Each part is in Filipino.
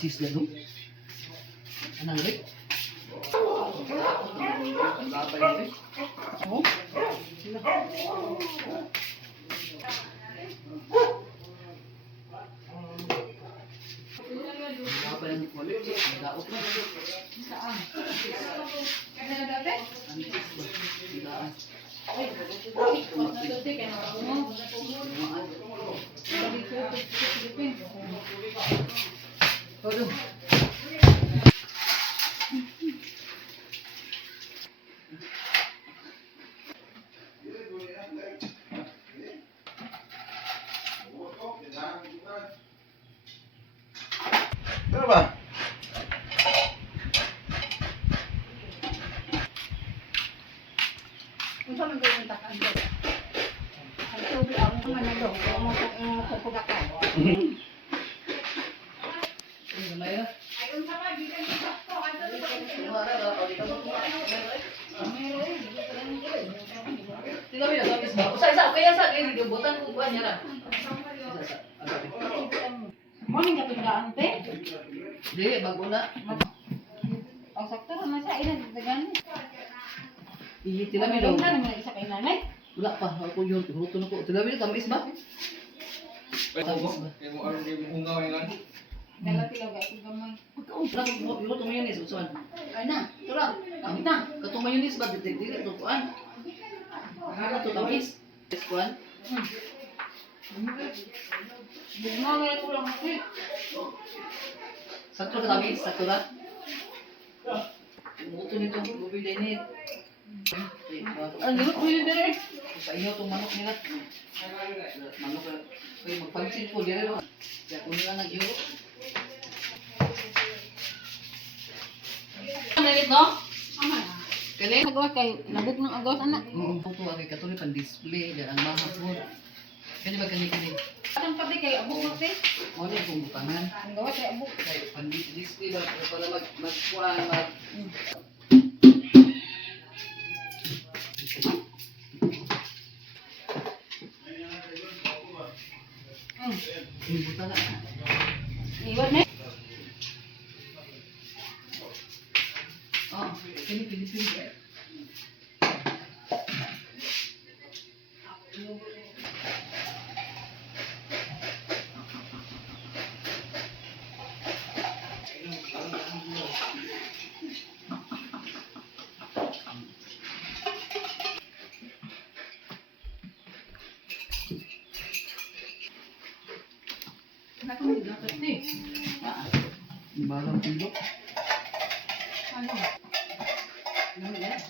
cheese na no? Anong ulit? Ang lapay na ulit. Oh? Lapay na ulit. Daot na. Saan? Kaya na dati? Ang cheese ba? Daan. Ay, natuti kaya na ako. Todo. Ano ba? Kung saan man gawin takan doon? Ang tubig ang mga nalo. Kung mo kukugakan. Ano na yun? Ayun sa mga gigan sa sakto. Ano ba? Tingnan mo yun, tapos ba? Isa, kaya sa akin, butan ko buwan niya lang. Morning ka tundaan te. Hindi, bago na. Ang sakto na sa ina dagan. Tingnan mo yun. Ano naman isa kay nanay? Wala pa, ako yun. Huruto na ko. Tingnan mo yun, tamis ba? Kaya mo ano yung ungaw yun? Dala tilaw ga gamay. Wala ko huruto mo yun, usuan. Ay na, ito lang. Amit na. Katong mayonnaise ba? Dili, ito kuan. Ano ito, tamis? Yes, kuan. Bugma nga ko lang kasi. Sakto ka tamis, sakto ka. Umuto nito, bubig din it. Ang lulot mo yun dire. Sa inyo itong manok nila. Manok ka. Kaya magpagsin po, dire no. Kaya kung nila nag-euro. Nalit no? Ama na. Kali? Nagawa kay nabuk ng agawas anak. Oo, ito ay katuloy pang display. Diyan ang mahal po. Kani ba kani? Atang pati kay abuk mo te. O niya kung butangan. Ang gawa kay abuk. Kaya pang display ba? Para magkuhan, butangan. Iwan na. Oh, pili. Naku mo dapat te. Balang pilo. Ano? Ano yan?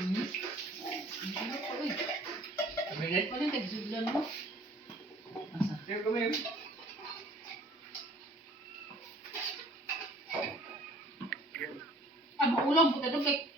Ano ko eh. Kumigit? Walang tagsulan mo. Asa? Kaya kami. Ah, maulang po tayo kay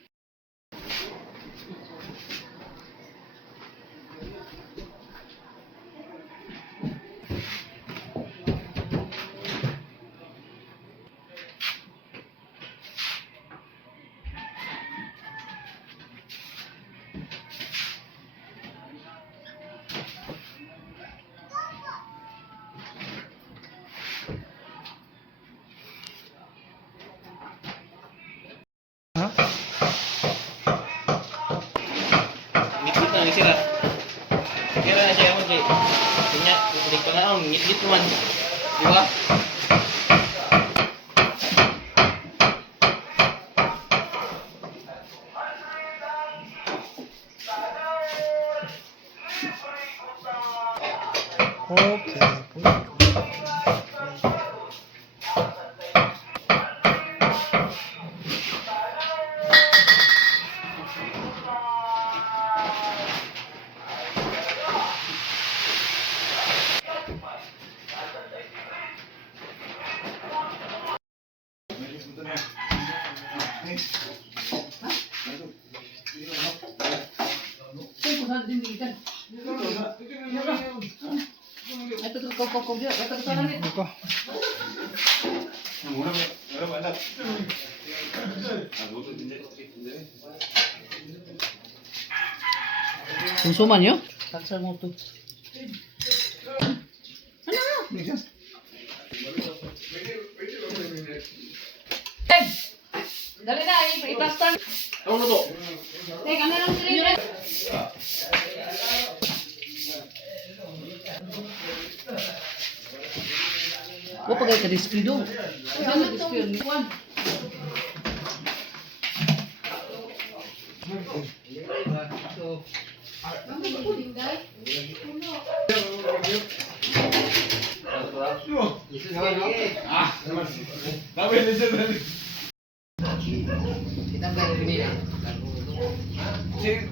Ngit-ngit na sila. Kira na siya mo kay. Kanya, hindi ko na ang ngit-ngit naman. Di ba? Saan ko saan din ikan? Ito to kok dia. Ito to sana ni. Susuman yo? Taksa mo to. Ano? Dali na, i-plaster. Ano na to? Teka, ano lang sila? O pagay ka dispido. Ano dispido ni Juan?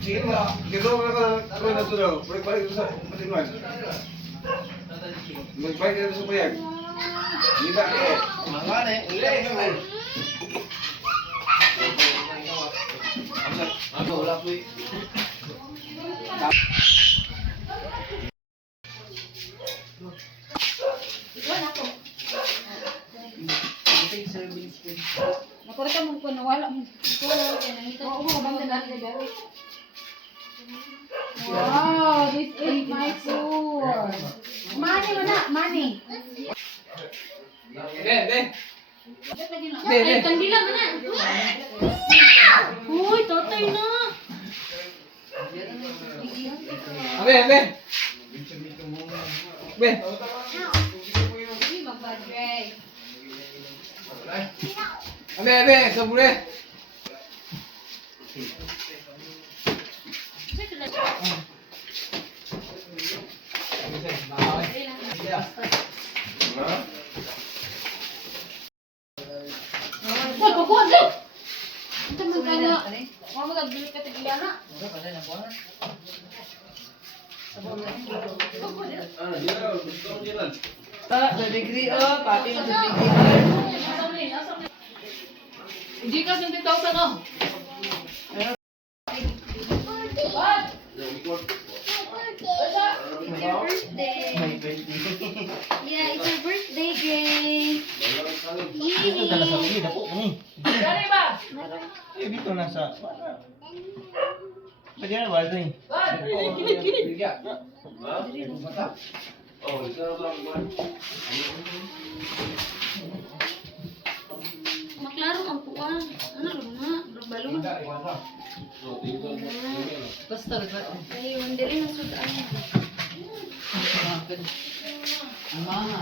Sige na, dito ako na ito daw. Balik-balik sa patinwan. Magbalik dito sa payag. Hindi ba ako? Mangan eh. Ano wala po eh. Nakuha ka mo ko nawala mo. Oo, mabang na natin gawin. Wow, this is my food. Money mo na, money. Ay, kandila mo na. Uy, tatay na. Abe. Uy, magbadray. Abe, sabure. Wag, pagkuhan ka. Ito man ka na. Mga mag-agbilit ka tigilan na. The degree of, pati yung degree. Hindi ka 20,000 oh. It's your birthday. Yeah, it's your birthday, Gray. Gani ba? Dito na sa... Pwede na ba ito eh? Maklaro ang kuwan. Ano lang na? Balon. Basta rin. Ay, wandiri na sudaan. Ang mga.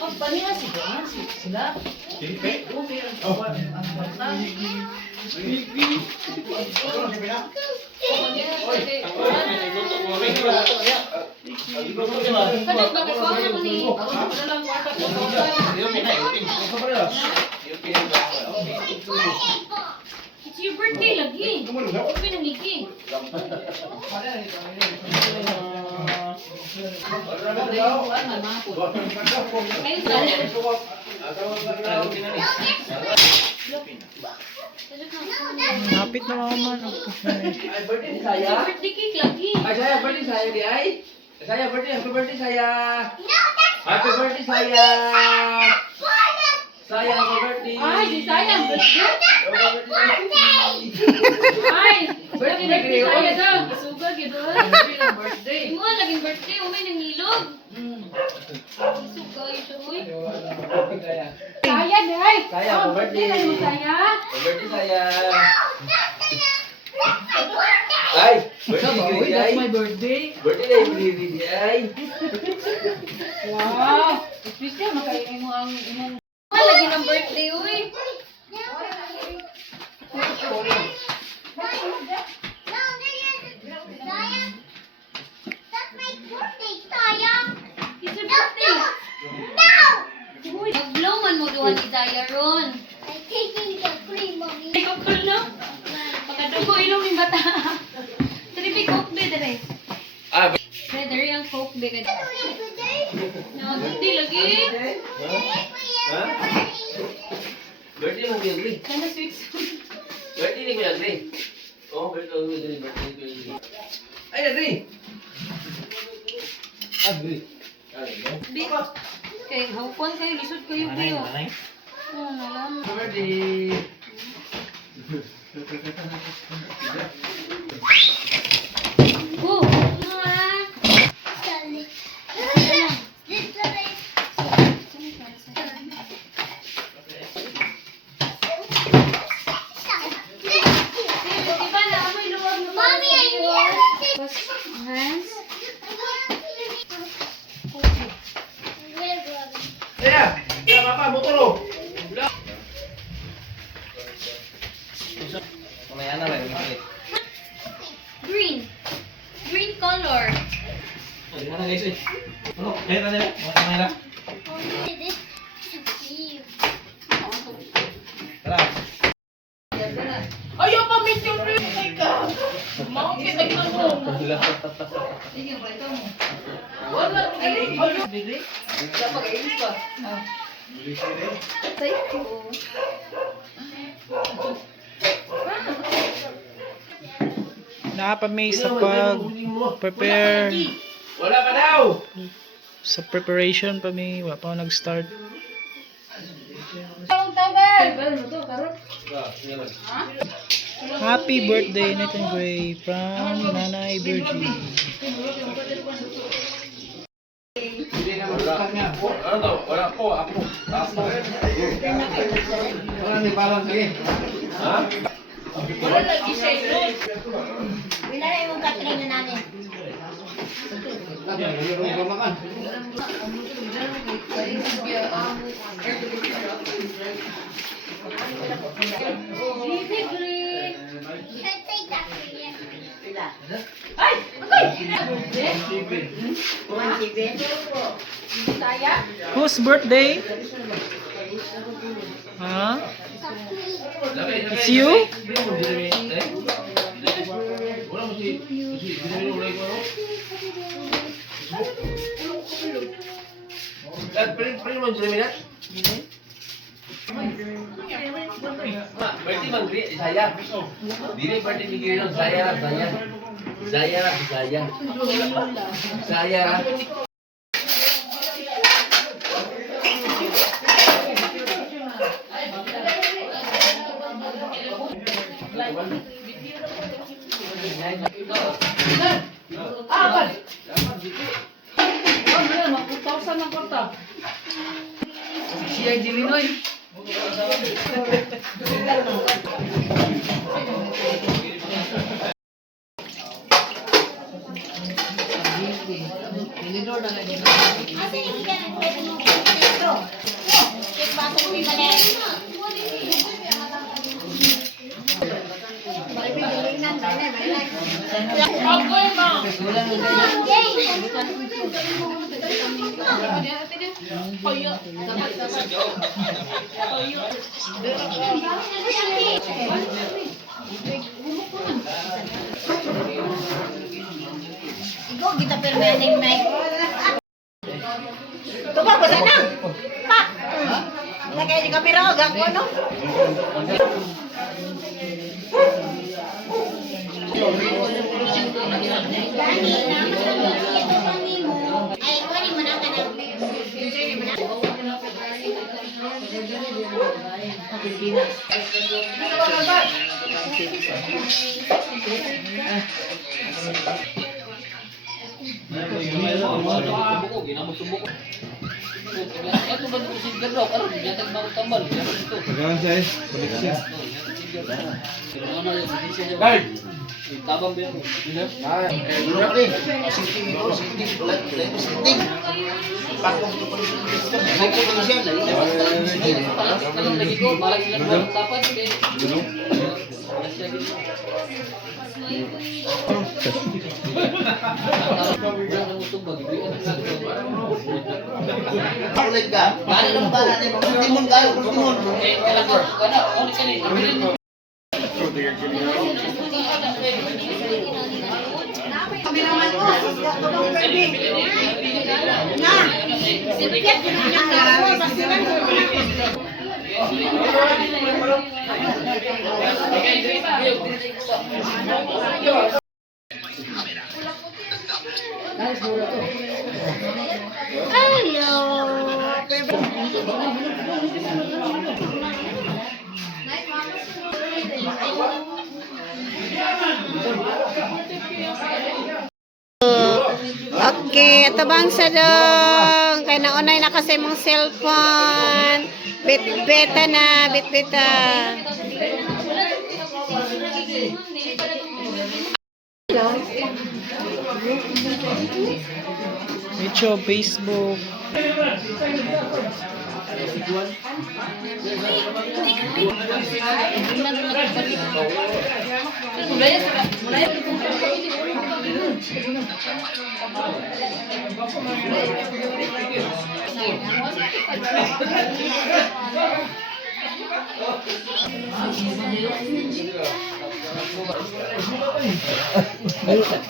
Oh, panila sila. Oh, meron ang bata. Kadang bakit ko na mo ni? Dalang kwarta ko. It's your birthday lagi. Sabi nang ligi. Ayun sana. Napit na naman. Ay, birthday ni It's saya. your birthday cake lagi. Ay, saya birthday saya di ay. Saya birthday, happy birthday saya. Happy birthday saya. Saya happy birthday. Ay, di sayang birthday. Happy birthday. Ay, Birthday birthday ni Gray, saya oh. daw. Suga gid. Birthday. Imo laging birthday, umay nang ilog. Suga ito uy. Saya di ay. Saya, happy birthday. Birthday mo saya. Happy birthday saya. Ay, birthday ni Gray, ay. That's my birthday. Birthday na yung Gray, ay. Wow. Special makainin mo ang imong lagi ng birthday uy. It's your birthday. Uy, mag-blow man mo doon ni Daya ron. Ay, kakul no? Pagkadugo ilong yung bata. Tripi coke be dere. Ah, Dere ang coke be ka. No, birthday lagi. ha? Birthday mo yung Gray. Kana sweet. Birthday ni Kuya Gray. Oh, birthday ni Kuya Gray. Ay, na Gray. Ah, Gray. Di. Kay hawkon kayo lisod kayo kayo. Oh, nalam. Happy birthday. Oh, Ano? Kaya na nila? Mga nila? Tara. Ayaw pa medyo rin. Oh my God. Maungkit ang tanong. Sige, balik mo. Wala. Ayaw. Bigri? Wala pag-ailis pa. Nakapamay sa pag-prepare Wala ka daw! sa preparation pa may wala pa ako nag-start. Happy birthday Nathan Gray from Nanay Virgie. Ano daw? Wala po, ako. Ako. Wala ni parang sige. Ha? Wala lagi siya yun. Wala na yung catering na namin. Whose birthday? Huh? It's you? Wala mo si Dinero ulay ko. Pwede mo yung minat? Birthday bang Gri? Saya. Dili birthday ni Gri nun. Saya. Saya. Magputasan ng kwarta. Siya Jilinoy. Tinidor na lagi. Kasi hindi ka nag-pwede mo dito. Check baso ko yung mali. Okay, ma. Kaya. Igo, kita permanen may. Tuba ko sana. Pa. Lagay di kamera og ako no. Gani na ito kami mo. Ay, wali mo na ka na. Tabang ba yan? Kalau lagi ko, malang ilan buwan tapat din. Ulit ka. Ano naman ba natin? Timon tayo, timon. Kami naman ko, tulong gabi. Na, sipyat yun ang nakalaro, basilan ko na. Okay, ito bang sa dong? Kaya naunay na kasi mong cellphone. Bit-beta na, bit-beta. YouTube, Facebook.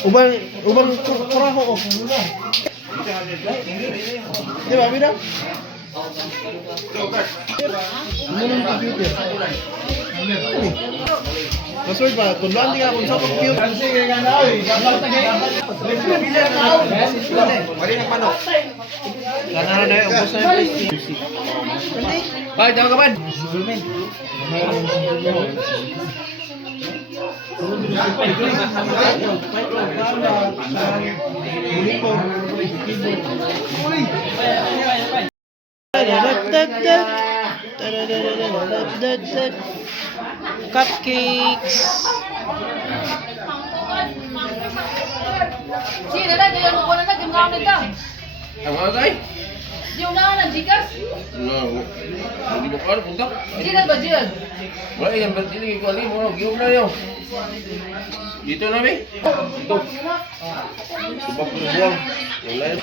Ubang kuraho ko. Di ba, Bida? Munong computer. Password pa, tunduan din ako sa computer. Ganahan na yung ubos na yung PC. Bye, tama ka ba? Cupcakes. Sige, nana, kaya mo ko na nag-imkaw nito. Ang mga kay? Di yung na Gcash. No. Hindi mo ka punta. Jiran ba, Jiran? Wala yan, ba't hindi ko alim mo? Giyog na yun. Dito na, be. Dito. Subak ko na buwang. Wala yan.